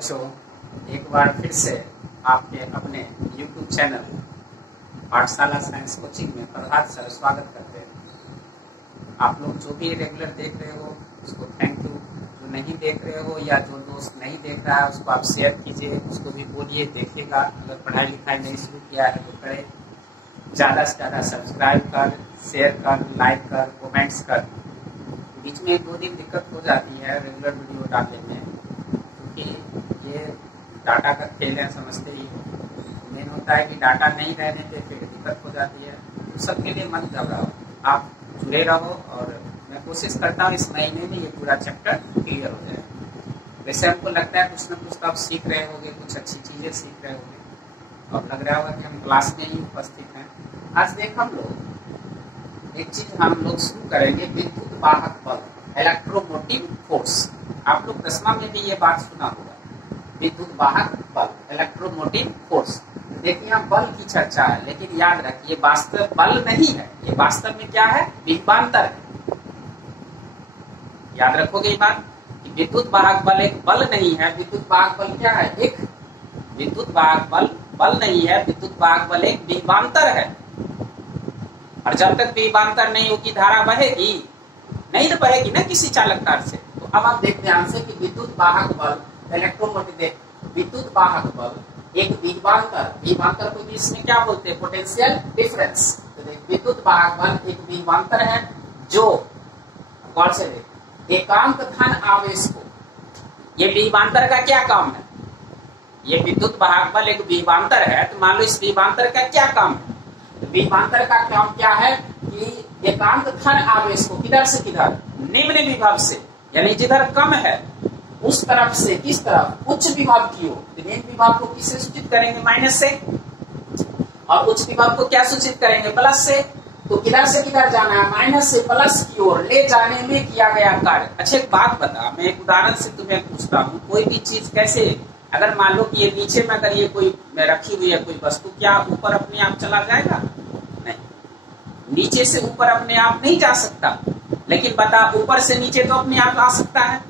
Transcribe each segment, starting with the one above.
बच्चों, एक बार फिर से आपके अपने YouTube चैनल पाठशाला साइंस कोचिंग में प्रभात सर स्वागत करते हैं। आप लोग जो भी रेगुलर देख रहे हो उसको थैंक यू, जो नहीं देख रहे हो या जो दोस्त नहीं देख रहा है उसको आप शेयर कीजिए, उसको भी बोलिए देखेगा। अगर पढ़ाई लिखाई नहीं शुरू किया है तो करे, ज़्यादा से ज़्यादा सब्सक्राइब कर, शेयर कर, लाइक कर, कमेंट्स कर। बीच में 2 दिन दिक्कत हो जाती है रेगुलर वीडियो डालने में, क्योंकि ये डाटा का खेल है, समझते ही हो। मेन होता है कि डाटा नहीं रहने पे फिर दिक्कत हो जाती है। तो सबके लिए मत घबराओ, आप जुड़े रहो और मैं कोशिश करता हूँ इस महीने में ये पूरा चैप्टर क्लियर हो जाए। वैसे हमको लगता है कुछ न कुछ तो आप सीख रहे होंगे, कुछ अच्छी चीज़ें सीख रहे होंगे और लग रहा होगा कि हम क्लास में ही उपस्थित हैं। आज देख हम लोग एक चीज हम लोग शुरू करेंगे, विद्युत वाहक बल, इलेक्ट्रोमोटिव फोर्स। आप लोग दसवां में भी ये बात सुना होगा, विद्युत वाहक बल, इलेक्ट्रोमोटिव फोर्स। देखिए यहाँ बल की चर्चा है, लेकिन याद रखिए वास्तव बल नहीं है, ये वास्तव में क्या है, विभवांतर है। याद रखोगे ये बात कि विद्युत वाहक बल एक बल नहीं है। विद्युत वाहक बल क्या है, एक विद्युत वाहक बल बल नहीं है, विद्युत वाहक बल एक विभवांतर है। और जब तक विभवांतर नहीं होगी धारा बहेगी नहीं, तो बहेगी ना किसी चालक तार से। तो अब आप देखते हैं ध्यान से कि विद्युत वाहक बल, इलेक्ट्रोमोटिव, विद्युत वाहक बल एक विभवांतर, विभवांतर को भी इसमें क्या बोलते हैं, पोटेंशियल डिफरेंस। तो देख विद्युत वाहक बल एक विभवांतर है जो गौर से देख एकांक धन आवेश को, ये विभवांतर का क्या काम है, ये विद्युत वाहक बल एक विभवांतर है। तो मान लो इस विभवांतर का क्या काम है, विभवांतर का काम क्या है कि एकांक धन आवेश को किधर से किधर, निम्न विभव से, यानी जिधर कम है उस तरफ से किस तरफ, उच्च विभव की ओर। निम्न विभव को किससे सूचित करेंगे, माइनस से, और उच्च विभव को क्या सूचित करेंगे, प्लस से। तो किधर से किधर जाना है, माइनस से प्लस की ओर ले जाने में किया गया कार्य। अच्छा एक बात बता, मैं एक उदाहरण से तुम्हें पूछता हूँ, कोई भी चीज कैसे, अगर मान लो कि ये नीचे में अगर ये कोई रखी हुई है कोई वस्तु, क्या ऊपर अपने आप चला जाएगा, नहीं, नीचे से ऊपर अपने आप नहीं जा सकता। लेकिन बता ऊपर से नीचे तो अपने आप आ सकता है।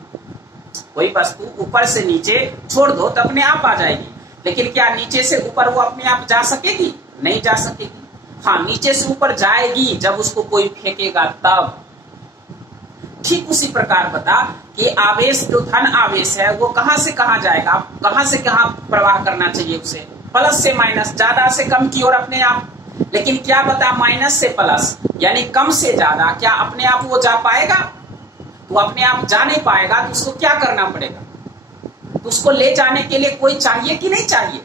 कोई वस्तु ऊपर से नीचे छोड़ दो तो अपने आप आ जाएगी, लेकिन क्या नीचे से ऊपर वो अपने आप जा सकेगी, नहीं जा सकेगी। हाँ, नीचे से ऊपर जाएगी जब उसको कोई फेंकेगा तब। ठीक उसी प्रकार बता कि आवेश जो धन आवेश है वो कहां से कहां जाएगा, कहां से कहां प्रवाह करना चाहिए उसे, प्लस से माइनस, ज्यादा से कम की ओर अपने आप। लेकिन क्या बता, माइनस से प्लस यानी कम से ज्यादा, क्या अपने आप वो जा पाएगा, तो अपने आप जा नहीं पाएगा। तो उसको क्या करना पड़ेगा, तो उसको ले जाने के लिए कोई चाहिए कि नहीं चाहिए,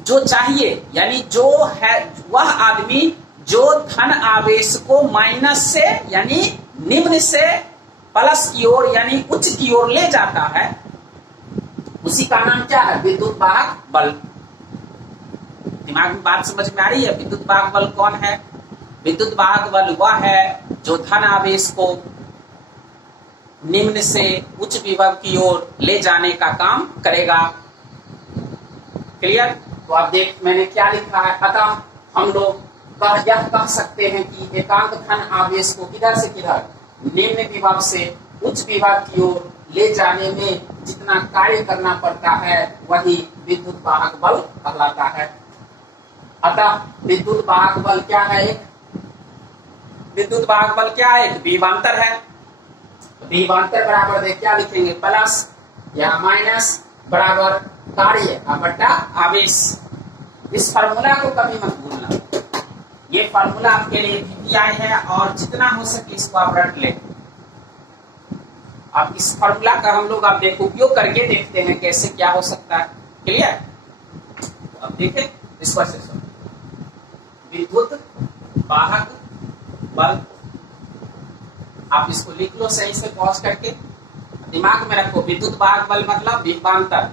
जो चाहिए, यानी जो है वह आदमी जो धन आवेश को माइनस से यानी निम्न से प्लस की ओर यानी उच्च की ओर ले जाता है, उसी का नाम क्या है, विद्युत वाहक बल। दिमाग में बात समझ में आ रही है, विद्युत वाहक बल कौन है, विद्युत वाहक बल वह है जो धन आवेश को निम्न से उच्च विभव की ओर ले जाने का काम करेगा। क्लियर। तो आप देख मैंने क्या लिखा है, अतः हम लोग यह कह सकते हैं कि एकांक धन आवेश को किधर से किधर, निम्न विभव से उच्च विभव की ओर ले जाने में जितना कार्य करना पड़ता है वही विद्युत वाहक बल कहलाता है। अतः विद्युत वाहक बल क्या है, एक विद्युत वाहक बल क्या है, एक विभवांतर है। विभवांतर बराबर देख क्या लिखेंगे, प्लस या माइनस बराबर कार्य बटा आवेश। इस फार्मूला को कभी मत भूलना, ये फार्मूला आपके लिए VPI है और जितना हो सके इसको आप रट ले। अब इस फार्मूला का हम लोग आप देखो उपयोग करके देखते हैं कैसे क्या हो सकता है। क्लियर। तो अब देखें इसको से विद्युत वाहक बल, आप इसको लिख लो सही से पॉज करके, दिमाग में रखो। विद्युत वाहक बल मतलब विभवांतर,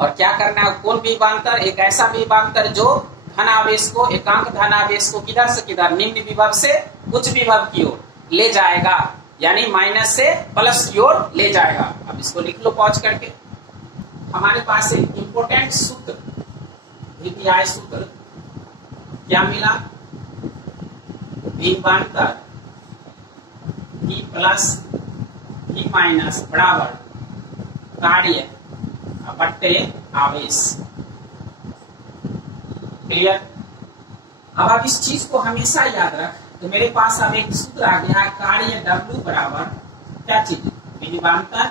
और क्या करना है, कौन विभवांतर, एक ऐसा विभवांतर जो धन आवेश को, एकांक धन आवेश को किधर से किधर, निम्न विभव से उच्च विभव की ओर ले जाएगा, यानी माइनस से प्लस की ओर ले जाएगा। अब इसको लिख लो पॉज करके। हमारे पास एक इंपोर्टेंट सूत्र, VPI सूत्र क्या मिला, विभवांतर V प्लस V माइनस बराबर कार्य बट्टे आवेश। क्लियर। अब आप इस चीज को हमेशा याद रख। तो मेरे पास अब एक सूत्र आ गया है, कार्य W बराबर क्या चीज, विभवांतर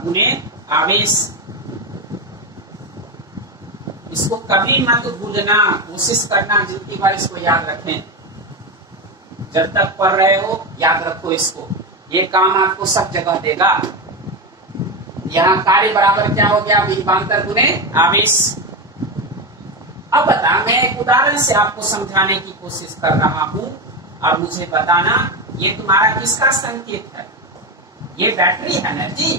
गुणे आवेश। इसको कभी मत भूलना, कोशिश करना जितनी बार इसको याद रखें। जब तक पढ़ रहे हो याद रखो इसको, ये काम आपको सब जगह देगा। यहाँ कार्य बराबर क्या हो गया, विभवांतर गुणे आवेश। अब बता, मैं एक उदाहरण से आपको समझाने की कोशिश कर रहा हूं और मुझे बताना ये तुम्हारा किसका संकेत है। ये बैटरी है ना जी।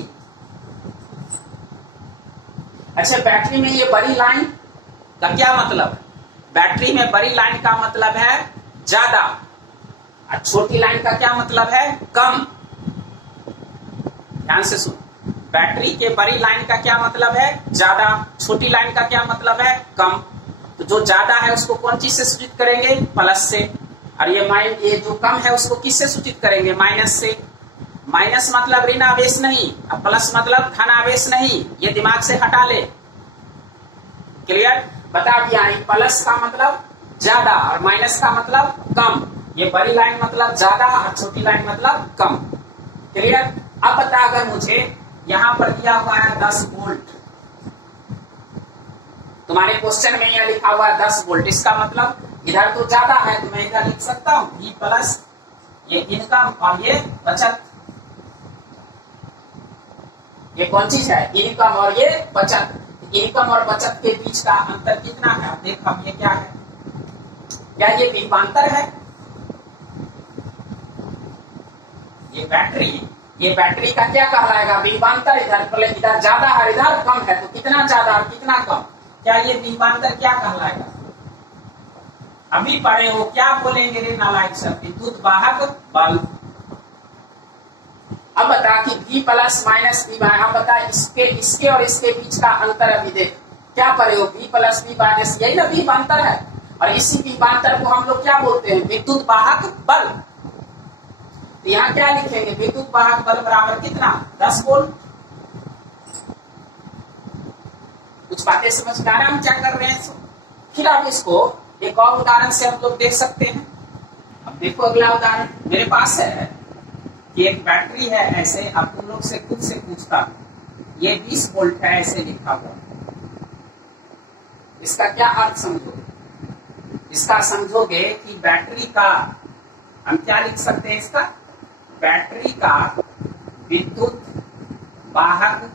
अच्छा, बैटरी में ये बड़ी लाइन का क्या मतलब, बैटरी में बड़ी लाइन का मतलब है ज्यादा और छोटी लाइन का क्या मतलब है, कम। ध्यान से सुन, बैटरी के बड़ी लाइन का क्या मतलब है, ज्यादा, छोटी लाइन का क्या मतलब है, कम। तो जो ज्यादा है उसको कौन चीज से सूचित करेंगे, प्लस से, और ये जो कम है उसको किससे सूचित करेंगे, माइनस से। माइनस मतलब ऋण आवेश नहीं, और प्लस मतलब धन आवेश नहीं, ये दिमाग से हटा ले। क्लियर। बता दिया, प्लस का मतलब ज्यादा और माइनस का मतलब कम। ये बड़ी लाइन मतलब ज्यादा और छोटी लाइन मतलब कम। क्लियर। अब बता, अगर मुझे यहां पर दिया हुआ है 10 वोल्ट, तुम्हारे क्वेश्चन में यह लिखा हुआ है 10 वोल्ट, इसका मतलब इधर तो ज्यादा है तो मैं इधर लिख सकता हूं V प्लस, ये इनकम और ये बचत। ये कौन चीज है, इनकम और ये बचत। इनकम और बचत के बीच का अंतर कितना है, आप देख, अब ये क्या है, क्या ये विभवांतर है। ये बैटरी का क्या कहलाएगा, विभवांतर। इधर ज्यादा है इधर कम है, तो कितना ज्यादा और कितना कम, क्या ये विभवांतर क्या कहलाएगा। अभी पढ़े हो, क्या बोलेंगे रे नालायक सब, विद्युत वाहक बल। अब बता कि V प्लस माइनस V, अब बता इसके और इसके बीच का अंतर अभी देख, क्या पढ़े हो, V प्लस V माइनस, यही ना विभवांतर है। और इसी विभवांतर को हम लोग क्या बोलते हैं, विद्युत वाहक बल। तो यहाँ क्या लिखेंगे, विद्युत वाहक बल बराबर कितना, 10 वोल्ट। कुछ बातें समझ में आ रहा है हम क्या कर रहे हैं। फिर आप इसको एक और उदाहरण से हम लोग देख सकते हैं। अब देखो अगला उदाहरण मेरे पास है कि एक बैटरी है ऐसे, अब तुम लोग से खुद से पूछता हूं, ये 20 वोल्ट है ऐसे लिखा हुआ, इसका क्या अर्थ समझोगे। इसका समझोगे कि बैटरी का, हम क्या लिख सकते हैं इसका, बैटरी का विद्युत वाहक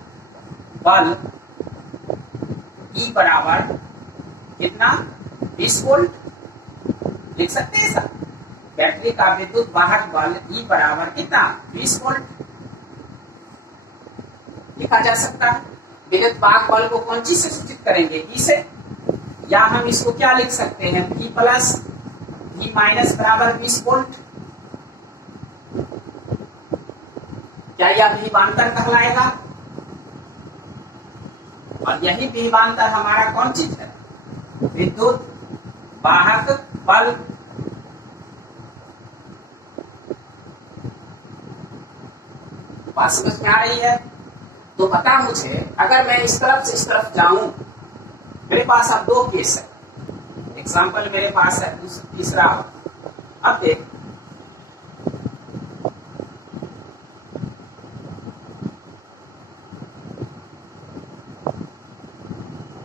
बल E बराबर कितना, 20 वोल्ट लिख सकते हैं सर। बैटरी का विद्युत वाहक बल E बराबर कितना, 20 वोल्ट लिखा जा सकता है। विद्युत वाहक बल को कौन चीज से सूचित करेंगे, E से, या हम इसको क्या लिख सकते हैं, V प्लस V माइनस बराबर 20 वोल्ट। क्या यह विभवांतर कहलाएगा। और यही विभवांतर हमारा कौन चीज है, विद्युत वाहक बल। बात समझ में आ रही है। तो बता मुझे, अगर मैं इस तरफ से इस तरफ जाऊं, मेरे पास अब 2 केस है। एग्जाम्पल मेरे पास है तीसरा। अब देख,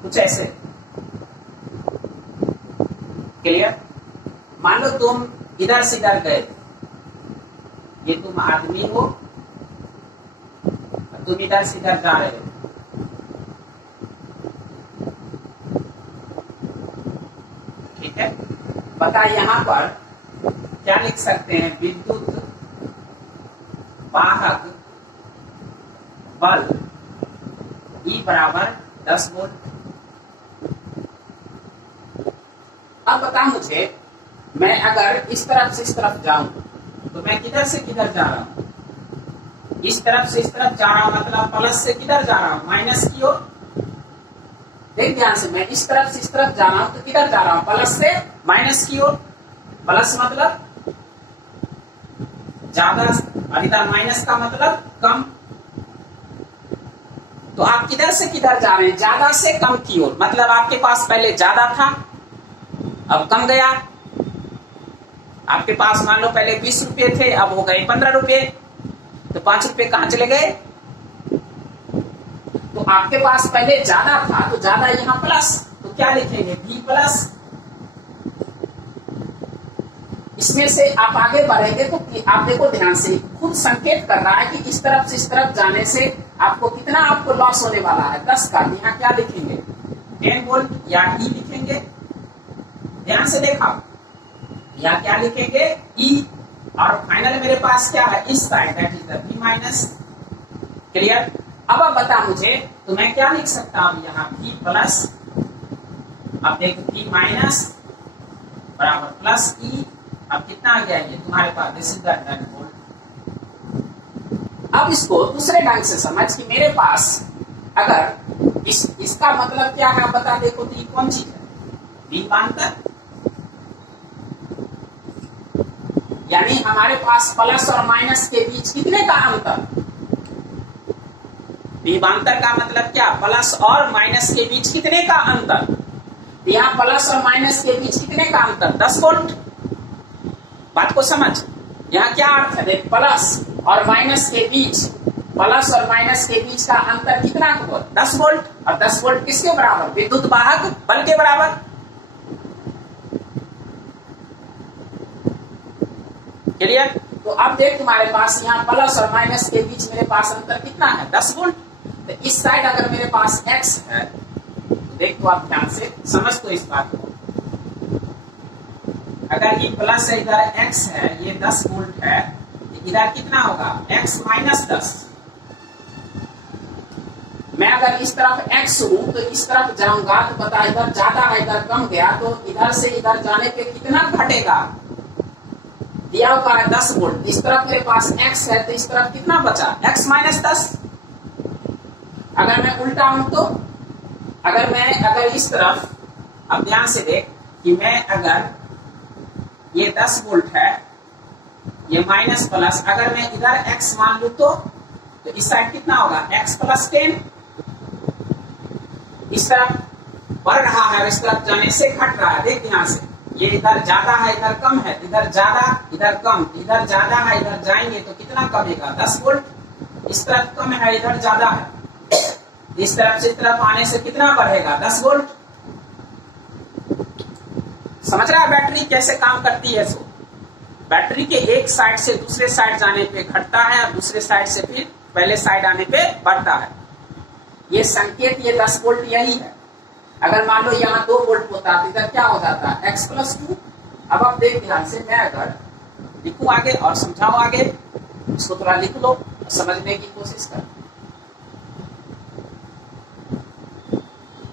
कुछ ऐसे। क्लियर। मान लो तुम इधर से इधर गए, ये तुम आदमी हो, तुम इधर से इधर जा रहे हो। ठीक है। बता, यहां पर क्या लिख सकते हैं, विद्युत वाहक बल E बराबर 10 वोल्ट। अब बता मुझे, मैं अगर इस तरफ से इस तरफ जाऊं तो मैं किधर से किधर जा रहा हूं, इस तरफ से इस तरफ जा रहा हूं, मतलब प्लस से किधर जा रहा हूं, माइनस की ओर। देख ध्यान से, मैं इस तरफ से इस तरफ जा रहा हूं तो किधर जा रहा हूं, प्लस से माइनस की ओर। प्लस मतलब ज्यादा और इधर माइनस का मतलब कम। तो आप किधर से किधर जा रहे हैं? ज्यादा से कम की ओर। मतलब आपके पास पहले ज्यादा था, अब कम गया। आपके पास मान लो पहले 20 रुपए थे, अब हो गए 15 रुपए, तो 5 रुपए कहां चले गए? तो आपके पास पहले ज्यादा था तो ज्यादा यहां प्लस, तो क्या लिखेंगे? v plus. इसमें से आप आगे बढ़ेंगे तो आप देखो ध्यान से, खुद संकेत कर रहा है कि इस तरफ से इस तरफ जाने से आपको कितना आपको लॉस होने वाला है, 10 का। यहाँ क्या लिखेंगे? 10 वोल्ट या ई लिखेंगे। ध्यान से देखा, यहाँ क्या लिखेंगे? ई। और फाइनल मेरे पास क्या है? इस side, that is the v minus. Clear? अब आप बता मुझे, तो मैं क्या लिख सकता हूं यहाँ? v प्लस, अब देखो v माइनस बराबर प्लस ई। अब कितना आ गया ये तुम्हारे पास? This is the 10 volt. अब इसको दूसरे ढंग से समझ कि मेरे पास अगर इसका मतलब क्या है बता। देखो तो ये कौन चीज है? विभवांतर। यानी हमारे पास प्लस और माइनस के बीच कितने का अंतर? विभवांतर का मतलब क्या? प्लस और माइनस के बीच कितने का अंतर? यहाँ प्लस और माइनस के बीच कितने का अंतर? 10 वोल्ट। बात को समझ, यहाँ क्या अर्थ है? प्लस और माइनस के बीच, प्लस और माइनस के बीच का अंतर कितना होगा? 10 वोल्ट। और 10 वोल्ट किसके बराबर? विद्युत वाहक बल के बराबर। क्लियर? तो अब देख तुम्हारे पास यहाँ प्लस और माइनस के बीच मेरे पास अंतर कितना है? 10 वोल्ट। तो इस साइड अगर मेरे पास x है, तो देख तो आप ध्यान से समझ तो इस बात को, अगर ये प्लस है, इधर x है, ये 10 वोल्ट है, इधर कितना होगा? x minus 10। मैं अगर इस तरफ x हूं तो इस तरफ जाऊंगा तो पता इधर ज्यादा है, इधर कम गया, तो इधर से इधर जाने पे कितना घटेगा? दिया हुआ है 10 वोल्ट। इस तरफ मेरे पास x है तो इस तरफ कितना बचा? x minus 10। अगर मैं उल्टा हूं तो अगर इस तरफ, अब ध्यान से देख कि मैं अगर ये 10 वोल्ट है, ये माइनस प्लस, अगर मैं इधर x मान लू तो इस साइड कितना होगा? x plus 10। इस तरफ बढ़ रहा है, इस तरफ जाने से घट रहा है। देख ध्यान से, ये इधर ज्यादा है, इधर कम है, इधर ज्यादा, इधर कम, इधर ज्यादा है, इधर जाएंगे तो कितना कमेगा? 10 वोल्ट। इस तरफ कम है, इधर ज्यादा है, इस तरफ से इस तरफ आने से कितना बढ़ेगा? 10 वोल्ट। समझ रहा है बैटरी कैसे काम करती है? सो बैटरी के एक साइड से दूसरे साइड जाने पे घटता है और दूसरे साइड से फिर पहले साइड आने पे बढ़ता है। ये संकेत, ये 10 वोल्ट यही है। अगर मान लो यहाँ 2 वोल्ट होता तो इधर क्या हो जाता? x plus 2। अब आप देख ध्यान से, मैं अगर लिखूं आगे और समझाऊं आगे, इसको थोड़ा लिख लो, समझने की कोशिश कर।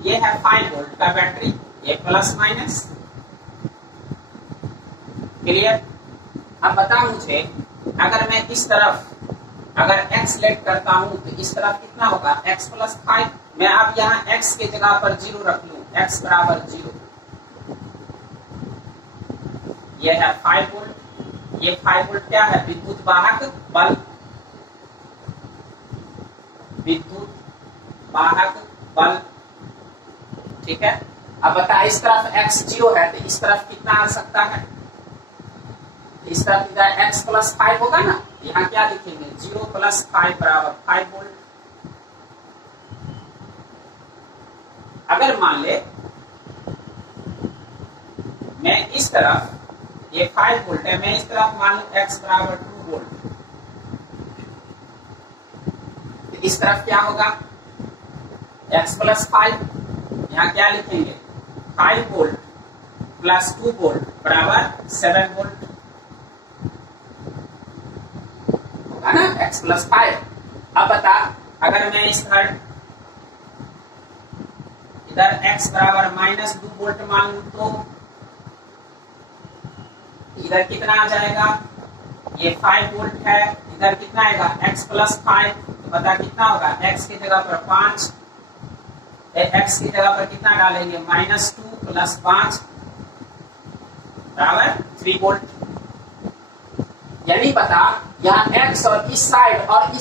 ये है 5 वोल्ट का बैटरी, ये प्लस माइनस। क्लियर? अब बता मुझे, अगर मैं इस तरफ अगर x लेट करता हूं तो इस तरफ कितना होगा? x plus 5। मैं अब यहाँ x के जगह पर 0 रख लूं, x बराबर 0। यह है 5 वोल्ट। ये 5 वोल्ट क्या है? विद्युत वाहक बल। विद्युत वाहक बल, ठीक है। अब बता, इस तरफ x 0 है तो इस तरफ कितना आ सकता है? इस तरफ इधर x प्लस 5 होगा ना, यहाँ क्या लिखेंगे? 0 प्लस 5 बराबर 5 वोल्ट। अगर मान ले मैं इस तरफ, ये 5 वोल्ट है, मैं इस तरफ मान लू x बराबर 2 वोल्ट, तो इस तरफ क्या होगा? x plus 5। यहाँ क्या लिखेंगे? 5 वोल्ट प्लस 2 वोल्ट बराबर 7 वोल्ट होगा ना, x प्लस 5। अब बता, अगर मैं इस इधर x बराबर माइनस 2 वोल्ट मान लू तो इधर कितना आ जाएगा? ये 5 वोल्ट है, इधर कितना आएगा? x plus 5। तो बता कितना होगा? x की जगह पर 5, x की जगह पर कितना डालेंगे? माइनस 2 प्लस 5 बराबर 3 वोल्ट। यानी बता, यहाँ x और इस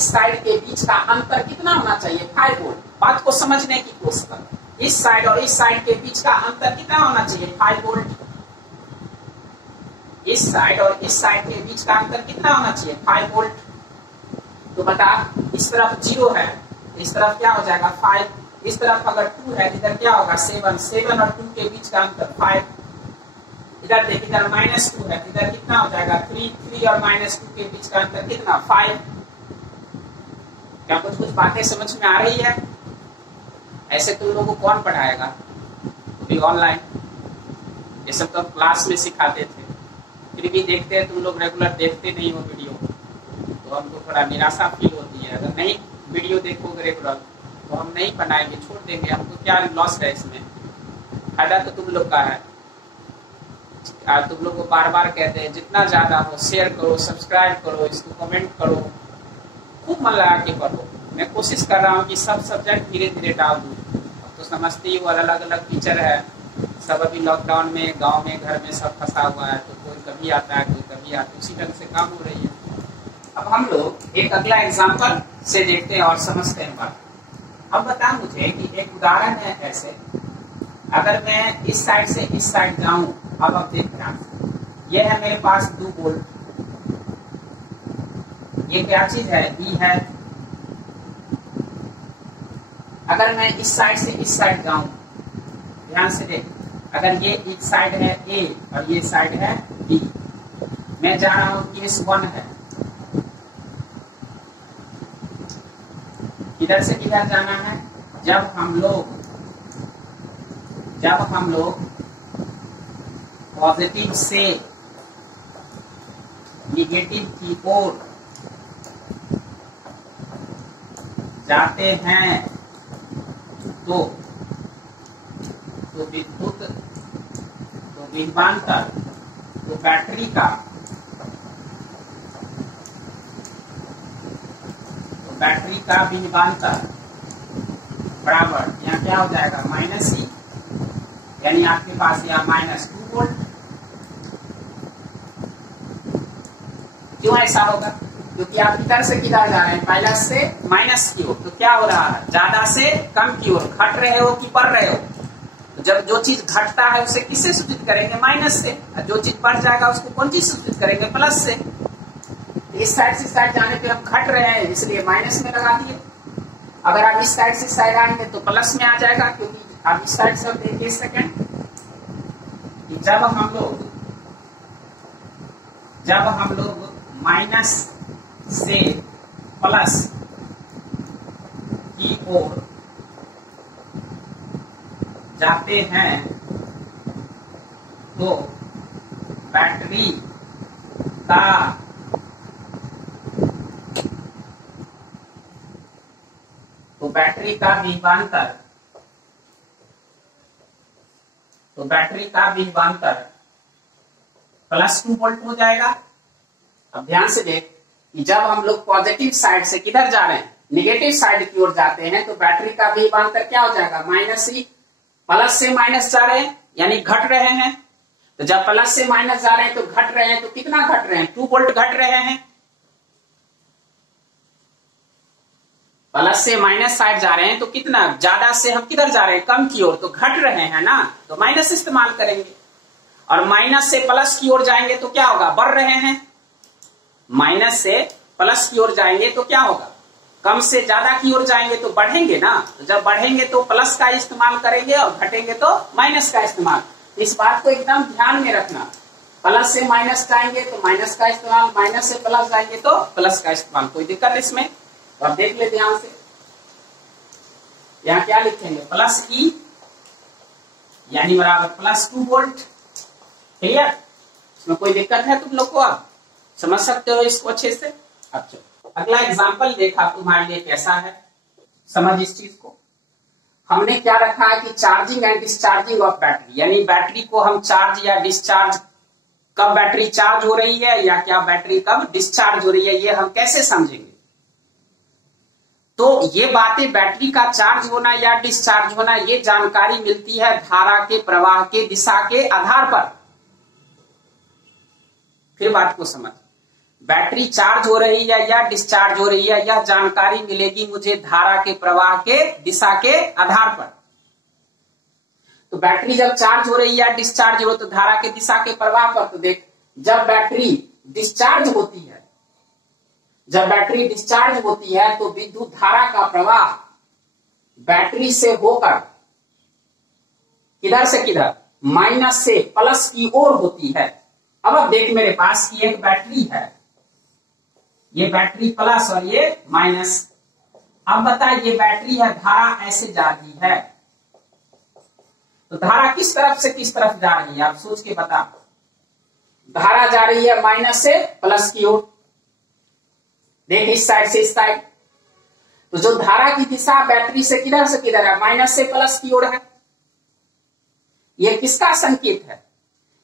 साइड के बीच का अंतर कितना होना चाहिए? 5 वोल्ट। बात को समझने की कोशिश करो। इस साइड और इस साइड के बीच का अंतर कितना होना चाहिए? 5 वोल्ट। इस साइड और इस साइड के बीच का अंतर कितना होना चाहिए? 5 वोल्ट। तो बता, इस तरफ 0 है, इस तरफ क्या हो जाएगा? 5। इस तरफ अगर 2 है, इधर क्या होगा? 7। 7 और 2 के बीच का अंतर 5। इधर देख, इधर -2 है, इधर कितना हो जाएगा? 3। 3 और -2 के बीच का अंतर कितना? 5। क्या कुछ कुछ बातें समझ में आ रही है? ऐसे तुम लोगों को कौन पढ़ाएगा? भी ऑनलाइन ये सब तो क्लास में सिखाते थे, फिर भी देखते हैं तुम लोग रेगुलर देखते नहीं हो वीडियो, तो हमको थोड़ा निराशा फील होती है। अगर नहीं वीडियो देखोगे रेगुलर तो हम नहीं बनाएंगे, छोड़ देंगे। हमको क्या लॉस है इसमें? फायदा तो तुम लोग का है। तुम लोग को बार बार कहते हैं जितना ज्यादा हो शेयर करो, सब्सक्राइब करो, इसको कमेंट करो, खूब मन लगा के पढ़ो। मैं कोशिश कर रहा हूँ कि सब सब्जेक्ट धीरे धीरे डाल दूँ। अब तो समझते ही वो अलग अलग टीचर है, सब अभी लॉकडाउन में गांव में घर में सब फंसा हुआ है, तो कोई कभी आता है, कोई कभी आता है, उसी ढंग से काम हो रही है। अब हम लोग एक अगला एग्जाम्पल से देखते हैं और समझते हैं बात। अब बता मुझे कि एक उदाहरण है ऐसे, अगर मैं इस साइड से इस साइड जाऊं, अब देख रहा हूं, यह है मेरे पास 2 वोल्ट, ये क्या चीज है? ई है। अगर मैं इस साइड से इस साइड जाऊं, ध्यान से देख, अगर ये एक साइड है ए और ये साइड है बी, मैं जा रहा हूं केस 1 है। किधर से किधर जाना है? जब हम लोग पॉजिटिव से निगेटिव की ओर जाते हैं तो विभवांतर, तो बैटरी का विभवांतर बराबर यहाँ क्या हो जाएगा? -E, यानी आपके पास यहाँ -2 वोल्ट। क्यों ऐसा होगा? क्योंकि आप किधर से किधर जा रहे हैं? प्लस से माइनस की ओर। तो क्या हो रहा है? ज्यादा से कम की ओर घट रहे हो कि बढ़ रहे हो? तो जब जो चीज घटता है उसे किससे सूचित करेंगे? माइनस से। और जो चीज बढ़ जाएगा उसको कौन चीज सूचित करेंगे? प्लस से। इस साइड से इस साइड जाने पे हम घट रहे हैं, इसलिए माइनस में लगा दिए। अगर आप इस साइड से इस साइड आएंगे तो प्लस में आ जाएगा, क्योंकि आप इस साइड से देखिए सेकेंड, जब हम लोग माइनस से प्लस की ओर जाते हैं तो बैटरी का विभवांतर +2 वोल्ट हो जाएगा। अब ध्यान से देख कि जब हम लोग पॉजिटिव साइड से किधर जा रहे हैं? निगेटिव साइड की ओर जाते हैं, तो बैटरी का विभवांतर क्या हो जाएगा? -E। प्लस से माइनस जा रहे हैं यानी घट रहे हैं। तो जब प्लस से माइनस जा रहे हैं तो घट रहे हैं, तो कितना घट रहे हैं? 2 वोल्ट घट रहे हैं। प्लस से माइनस साइड जा रहे हैं तो कितना? ज्यादा से हम किधर जा रहे हैं? कम की ओर, तो घट रहे हैं ना, तो माइनस इस्तेमाल करेंगे। और माइनस से प्लस की ओर जाएंगे तो क्या होगा? बढ़ रहे हैं। माइनस से प्लस की ओर जाएंगे तो क्या होगा? कम से ज्यादा की ओर जाएंगे तो बढ़ेंगे ना। तो जब बढ़ेंगे तो प्लस का इस्तेमाल करेंगे और घटेंगे तो माइनस का इस्तेमाल। इस बात को एकदम ध्यान में रखना। प्लस से माइनस जाएंगे तो माइनस का इस्तेमाल, माइनस से प्लस जाएंगे तो प्लस का इस्तेमाल। कोई दिक्कत इसमें? तो अब देख ले ध्यान से, यहाँ क्या लिखेंगे? +E यानी बराबर +2 वोल्ट। क्लियर? इसमें कोई दिक्कत है तुम लोग को? आप समझ सकते हो इसको अच्छे से? अच्छा, अगला एग्जाम्पल देखा तुम्हारे लिए कैसा है, समझ इस चीज को। हमने क्या रखा है कि charging and discharging of battery, यानी बैटरी को हम चार्ज या डिस्चार्ज, कब बैटरी चार्ज हो रही है या क्या बैटरी कब डिस्चार्ज हो रही है, ये हम कैसे समझेंगे? तो ये बातें बैटरी का चार्ज होना या डिस्चार्ज होना, ये जानकारी मिलती है धारा के प्रवाह के दिशा के आधार पर। फिर बात को समझ, बैटरी चार्ज हो रही है या डिस्चार्ज हो रही है, यह जानकारी मिलेगी मुझे धारा के प्रवाह के दिशा के आधार पर। तो बैटरी जब चार्ज हो रही है डिस्चार्ज हो तो धारा के दिशा के प्रवाह पर। तो देख, जब बैटरी डिस्चार्ज होती है, जब बैटरी डिस्चार्ज होती है तो विद्युत धारा का प्रवाह बैटरी से होकर किधर से किधर, माइनस से प्लस की ओर होती है। अब देख मेरे पास ये एक बैटरी है, ये बैटरी प्लस और ये माइनस। अब बता, ये बैटरी है, धारा ऐसे जा रही है, तो धारा किस तरफ से किस तरफ जा रही है आप सोच के बता। धारा जा रही है माइनस से प्लस की ओर, देख इस साइड से इस साइड। तो जो धारा की दिशा बैटरी से किधर है, माइनस से प्लस की ओर है। यह किसका संकेत है,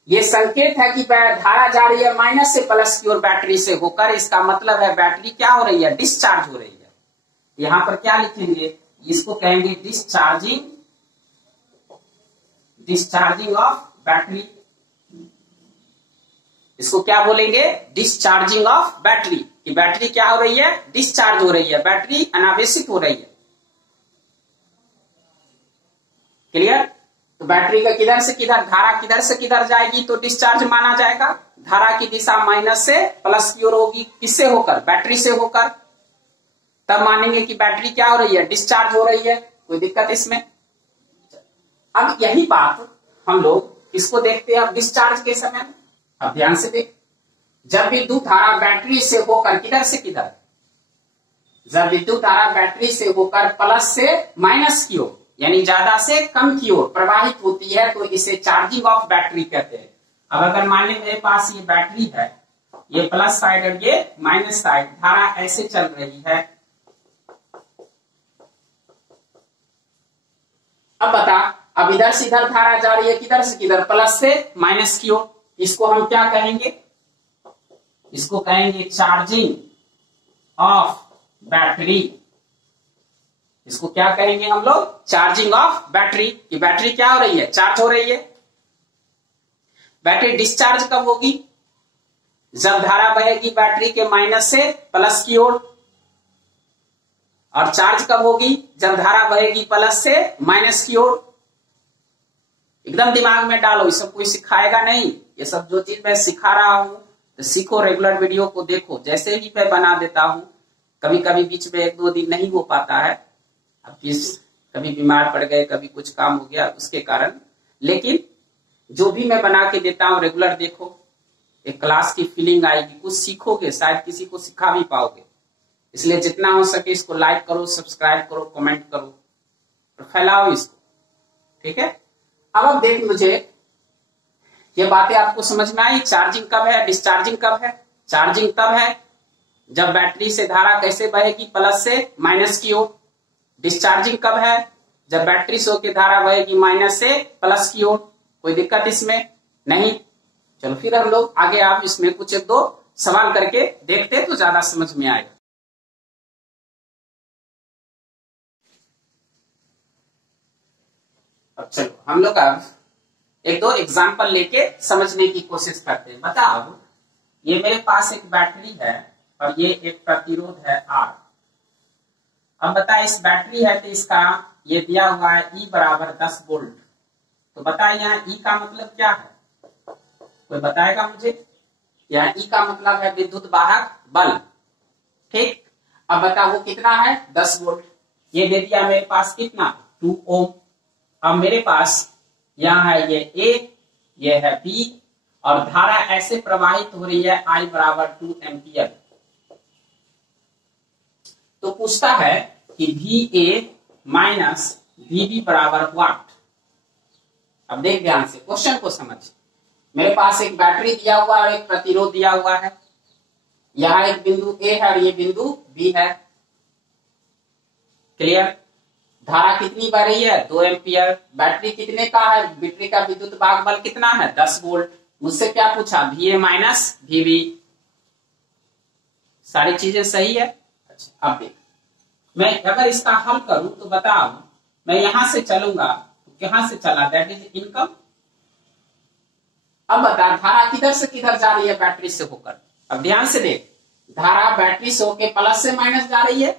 ये संकेत है कि धारा जा रही है माइनस से प्लस की ओर बैटरी से होकर। इसका मतलब है बैटरी क्या हो रही है, डिस्चार्ज हो रही है। यहां पर क्या लिखेंगे, इसको कहेंगे डिस्चार्जिंग ऑफ बैटरी। इसको क्या बोलेंगे, डिस्चार्जिंग ऑफ बैटरी, कि बैटरी क्या हो रही है, डिस्चार्ज हो रही है, बैटरी अनावेशित हो रही है। क्लियर। तो बैटरी का किधर से किधर, धारा किधर से किधर जाएगी तो डिस्चार्ज माना जाएगा। धारा की दिशा माइनस से प्लस की ओर होगी, किससे होकर, बैटरी से होकर। तब मानेंगे कि बैटरी क्या हो रही है, डिस्चार्ज हो रही है। कोई दिक्कत इसमें। अब यही बात हम लोग इसको देखते हैं अब डिस्चार्ज के समय। अब ध्यान से देख, जब विद्युत धारा बैटरी से होकर किधर से किधर, जब विद्युत धारा बैटरी से होकर प्लस से माइनस की ओर यानी ज्यादा से कम की ओर प्रवाहित होती है तो इसे चार्जिंग ऑफ बैटरी कहते हैं। अब अगर मान लें मेरे पास ये बैटरी है, ये प्लस साइड और ये माइनस साइड, धारा ऐसे चल रही है। अब बता, अब इधर से इधर धारा जा रही है, किधर से किधर, प्लस से माइनस की ओर। इसको हम क्या कहेंगे, इसको कहेंगे चार्जिंग ऑफ बैटरी। इसको क्या कहेंगे हम लोग, चार्जिंग ऑफ बैटरी। कि बैटरी क्या हो रही है, चार्ज हो रही है। बैटरी डिस्चार्ज कब होगी, जब धारा बहेगी बैटरी के माइनस से प्लस की ओर। और चार्ज कब होगी, जब धारा बहेगी प्लस से माइनस की ओर। एकदम दिमाग में डालो, ये सब कोई सिखाएगा नहीं। ये सब जो चीज मैं सिखा रहा हूं तो सीखो, रेगुलर वीडियो को देखो। जैसे ही मैं बना देता हूं, कभी कभी बीच में 1-2 दिन नहीं हो पाता है, अब कभी बीमार पड़ गए, कभी कुछ काम हो गया उसके कारण। लेकिन जो भी मैं बना के देता हूं रेगुलर देखो, एक क्लास की फीलिंग आएगी, कुछ सीखोगे, शायद किसी को सिखा भी पाओगे। इसलिए जितना हो सके इसको लाइक करो, सब्सक्राइब करो, कमेंट करो और फैलाओ इसको, ठीक है। अब देख, मुझे ये बातें आपको समझ में आई। चार्जिंग कब है, डिस्चार्जिंग कब है। चार्जिंग तब है जब बैटरी से धारा कैसे बहेगी, प्लस से माइनस की ओर। डिस्चार्जिंग कब है, जब बैटरी से होकर धारा बहेगी माइनस से प्लस की ओर। कोई दिक्कत इसमें नहीं। चलो फिर हम लोग आगे आप इसमें कुछ 1-2 सवाल करके देखते तो ज्यादा समझ में आएगा। अब चलो हम लोग अब 1-2 एग्जाम्पल लेके समझने की कोशिश करते हैं। बताओ, ये मेरे पास एक बैटरी है और ये एक प्रतिरोध है R। अब बता, इस बैटरी है तो इसका ये दिया हुआ है E बराबर 10 वोल्ट। तो बता यहाँ E का मतलब क्या है, कोई बताएगा मुझे। यहाँ E का मतलब है विद्युत वाहक बल, ठीक। अब बता वो कितना है, 10 वोल्ट। ये दे दिया मेरे पास कितना, 2 ओम। अब मेरे पास यहाँ है ये A, ये है B और धारा ऐसे प्रवाहित हो रही है I बराबर 2 एम्पियर। तो पूछता है कि VA माइनस VB बराबर व्हाट। अब देख ध्यान से, क्वेश्चन को समझ। मेरे पास एक बैटरी दिया हुआ है और एक प्रतिरोध दिया हुआ है। यहाँ एक बिंदु A है और ये बिंदु B है। क्लियर। धारा कितनी बह रही है, 2 एम्पियर। बैटरी कितने का है, बैटरी का विद्युत वाहक बल कितना है, 10 वोल्ट। मुझसे क्या पूछा, VA माइनस VB। सारी चीजें सही है। अच्छा, अब देख, मैं अगर इसका हल करूं तो बताओ, मैं यहां से चलूंगा तो कहां से चला, दैट इज इनकम। अब बता, धारा किधर से किधर जा रही है, बैटरी से होकर। अब ध्यान से देख, धारा बैटरी से होके प्लस से माइनस जा रही है,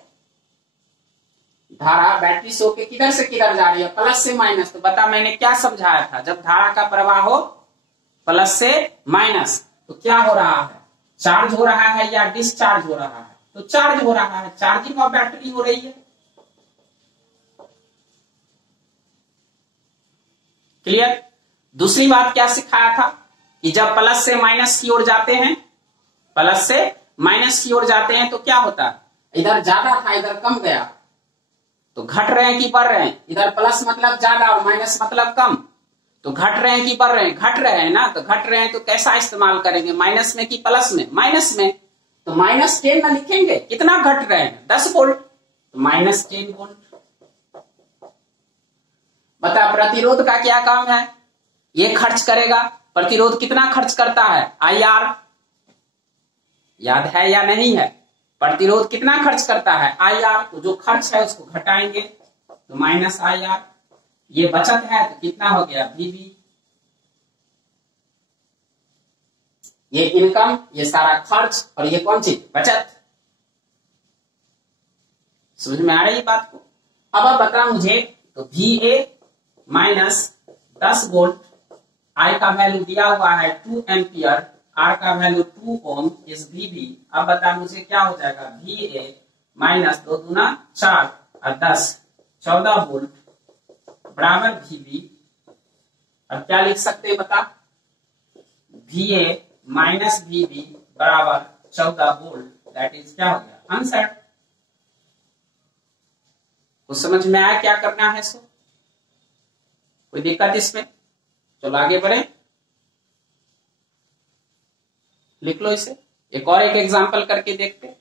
धारा बैटरी से होके किधर से किधर जा रही है, प्लस से माइनस। तो बता मैंने क्या समझाया था, जब धारा का प्रवाह हो प्लस से माइनस तो क्या हो रहा है, चार्ज हो रहा है या डिस्चार्ज हो रहा है, तो चार्ज हो रहा है, चार्जिंग ऑफ बैटरी हो रही है। क्लियर। दूसरी बात क्या सिखाया था कि जब प्लस से माइनस की ओर जाते हैं, प्लस से माइनस की ओर जाते हैं तो क्या होता है, इधर ज्यादा था इधर कम गया, तो घट रहे हैं कि बढ़ रहे हैं, इधर प्लस मतलब ज्यादा और माइनस मतलब कम, तो घट रहे हैं कि बढ़ रहे हैं, घट रहे हैं ना, तो घट रहे हैं तो कैसा इस्तेमाल करेंगे, माइनस में कि प्लस में, माइनस में, तो -10 ना लिखेंगे, कितना घट रहे हैं 10 वोल्ट, तो -10 वोल्ट। बता प्रतिरोध का क्या काम है, ये खर्च करेगा, प्रतिरोध कितना खर्च करता है, IR, याद है या नहीं है, प्रतिरोध कितना खर्च करता है, IR, तो जो खर्च है उसको घटाएंगे तो -IR, ये बचत है तो कितना हो गया VB, ये इनकम, ये सारा खर्च और ये कौन चीज बचत। समझ में आ रही बात को। अब बता मुझे, तो VA -10 वोल्ट, I का वैल्यू दिया हुआ है 2 एम्पियर, R का वैल्यू 2 ओम इस VB। अब बता मुझे क्या हो जाएगा, VA -2 दूना 4 और 10 14 वोल्ट बराबर VB। अब क्या लिख सकते हैं बता, VA -VB बराबर 14 वोल्ट, दैट इज क्या हो गया आंसर। कुछ समझ में आया क्या करना है इसको, कोई दिक्कत इसमें, चलो आगे बढ़े, लिख लो इसे, एक और एक एग्जांपल करके देखते हैं।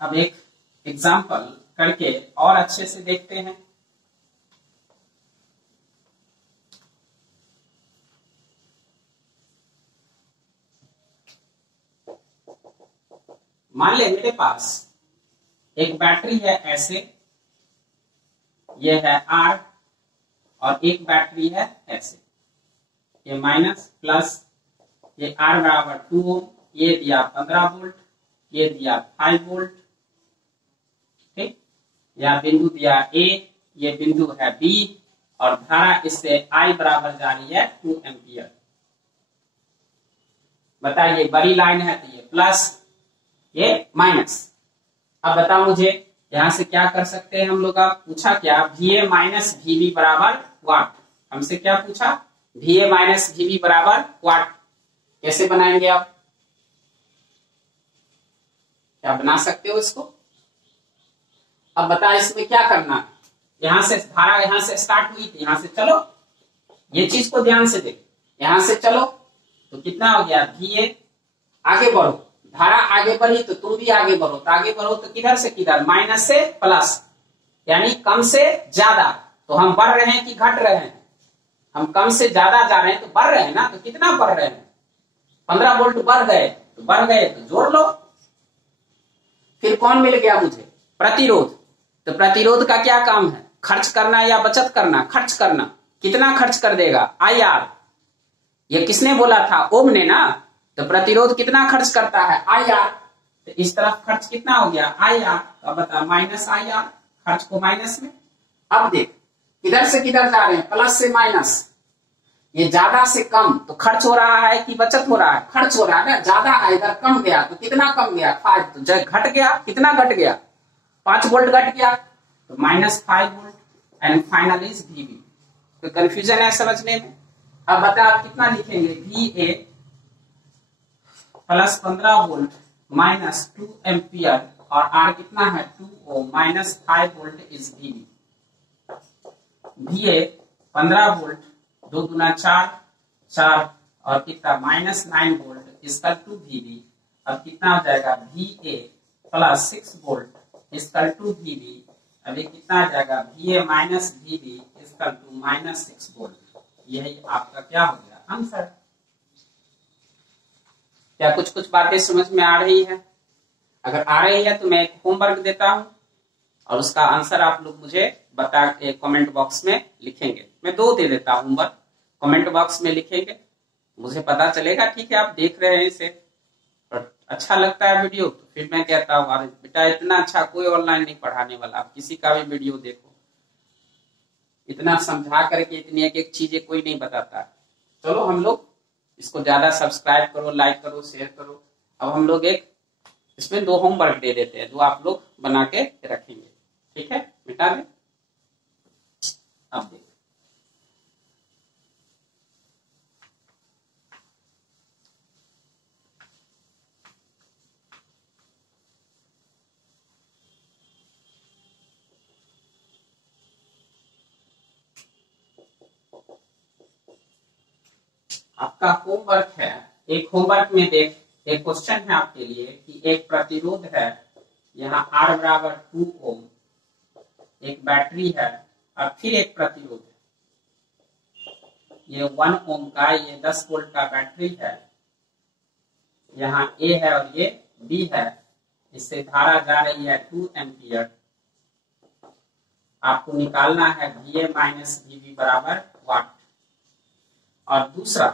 अब एक एग्जांपल करके और अच्छे से देखते हैं। मान ले मेरे पास एक बैटरी है ऐसे, ये है R और एक बैटरी है ऐसे, ये माइनस प्लस, ये R बराबर 2 ओम, ये दिया 15 वोल्ट, ये दिया 5 वोल्ट, ठीक, या बिंदु दिया A, ये बिंदु है B और धारा इससे I बराबर जा रही है 2 एम्पियर। बताइए बड़ी लाइन है तो ये प्लस, ये माइनस। अब बताओ मुझे यहां से क्या कर सकते हैं हम लोग, आप पूछा क्या, VA -VB बराबर वाट, हमसे क्या पूछा, VA -VB बराबर वाट, कैसे बनाएंगे आप, क्या बना सकते हो इसको। अब बता इसमें क्या करना, यहां से धारा यहां से स्टार्ट हुई थी, यहां से चलो, ये चीज को ध्यान से देख, यहां से चलो तो कितना हो गया VA, आगे बढ़ो, धारा आगे बढ़ी तो तुम भी आगे बढ़ो, तो आगे बढ़ो तो किधर से किधर, माइनस से प्लस, यानी कम से ज्यादा, तो हम बढ़ रहे हैं कि घट रहे हैं, हम कम से ज्यादा जा रहे हैं तो बढ़ रहे हैं ना, तो कितना बढ़ रहे हैं, 15 वोल्ट बढ़ गए, तो बढ़ गए तो जोड़ लो। फिर कौन मिल गया मुझे, प्रतिरोध, तो प्रतिरोध का क्या काम है, खर्च करना या बचत करना, खर्च करना, कितना खर्च कर देगा, IR, ये किसने बोला था, ओम ने ना, तो प्रतिरोध कितना खर्च करता है, IR, तो इस तरफ खर्च कितना हो गया IR, तो अब बता -IR, खर्च को माइनस में। अब देख किधर से किधर जा रहे हैं, प्लस से माइनस, ये ज्यादा से कम, तो खर्च हो रहा है कि बचत हो रहा है, खर्च हो रहा है ना, ज्यादा है इधर कम गया, तो कितना कम गया 5, तो घट गया, कितना घट गया 5 वोल्ट घट गया, तो -5 volt and final is VB। तो कंफ्यूजन है समझने में। अब बता आप कितना लिखेंगे, VA +15 वोल्ट -2 एम्पियर और R कितना है 2 ओम -5 volt is VB। VA 15 volt 2 दूना 4 और कितना -9 वोल्ट इसका 2 VB। अब कितना हो जाएगा VA +6 वोल्ट इसका 2 VB। अब ये कितना आ जाएगा VA -VB इसका 2 -6 वोल्ट। यही आपका क्या हो गया आंसर। क्या कुछ कुछ बातें समझ में आ रही है? अगर आ रही है तो मैं एक होमवर्क देता हूं, और उसका आंसर आप लोग मुझे बता के कमेंट बॉक्स में लिखेंगे। मैं 2 दे देता हूं होमवर्क, कमेंट बॉक्स में लिखेंगे, मुझे पता चलेगा। ठीक है, आप देख रहे हैं इसे और अच्छा लगता है वीडियो तो फिर मैं कहता हूँ अरे बेटा इतना अच्छा कोई ऑनलाइन नहीं पढ़ाने वाला, आप किसी का भी वीडियो देखो, इतना समझा करके इतनी एक एक चीजें कोई नहीं बताता। चलो हम लोग इसको ज्यादा सब्सक्राइब करो, लाइक करो, शेयर करो। अब हम लोग एक इसमें 2 होमवर्क दे देते हैं जो आप लोग बना के रखेंगे। ठीक है, मिटा दें। अब देखो आपका होमवर्क है। एक होमवर्क में देख एक क्वेश्चन है आपके लिए कि एक प्रतिरोध है, यहाँ R बराबर 2 ओम, एक बैटरी है और फिर एक प्रतिरोध है, ये 1 ओम का, ये 10 वोल्ट का बैटरी है, यहाँ A है और ये B है, इससे धारा जा रही है 2 एम्पियर। आपको निकालना है VA माइनस VB बराबर वाट। और दूसरा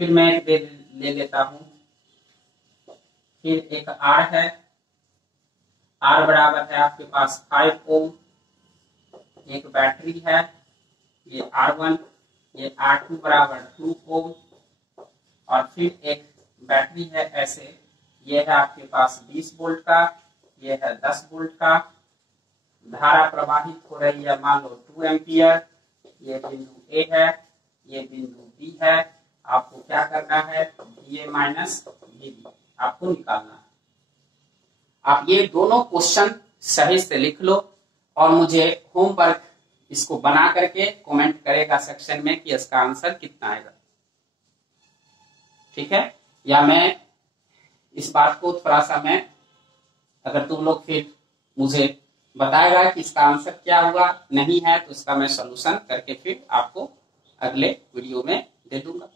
फिर मैं एक ले लेता हूं, फिर एक R है, R बराबर है आपके पास 5 ओम, एक बैटरी है, ये R1, ये R2 बराबर 2 ओम और फिर एक बैटरी है ऐसे, ये है आपके पास 20 वोल्ट का, ये है 10 वोल्ट का, धारा प्रवाहित हो रही है मान लो 2 एम्पियर, ये बिंदु A है, ये बिंदु B है। आपको क्या करना है, VA माइनस VB आपको निकालना है। आप ये दोनों क्वेश्चन सही से लिख लो और मुझे होमवर्क इसको बना करके कमेंट करेगा सेक्शन में कि इसका आंसर कितना आएगा। ठीक है, या मैं इस बात को थोड़ा सा मैं अगर तुम लोग फिर मुझे बताएगा कि इसका आंसर क्या हुआ नहीं है तो इसका मैं सॉल्यूशन करके फिर आपको अगले वीडियो में दे दूंगा।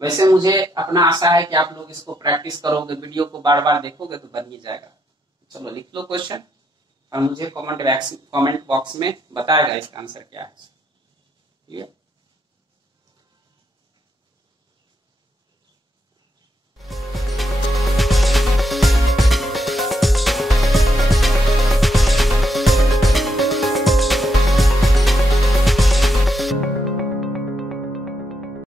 वैसे मुझे अपना आशा है कि आप लोग इसको प्रैक्टिस करोगे, वीडियो को बार बार देखोगे तो बन ही जाएगा। चलो लिख लो क्वेश्चन और मुझे कमेंट बॉक्स में बताएगा इसका आंसर क्या है। ठीक है।